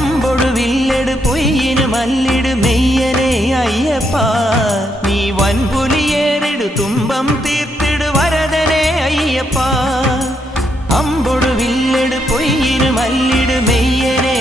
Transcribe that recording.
അമ്പൊടു വില്ലെടു പൊയ്യിനു മല്ലിടു മെയ്യനെ അയ്യപ്പ നീ വൻപുലിയേറിടു തുമ്പം തീർത്തിടു വരദനെ അയ്യപ്പ അമ്പൊടു വില്ലെടു പൊയ്യിനു മല്ലിടു മെയ്യനെ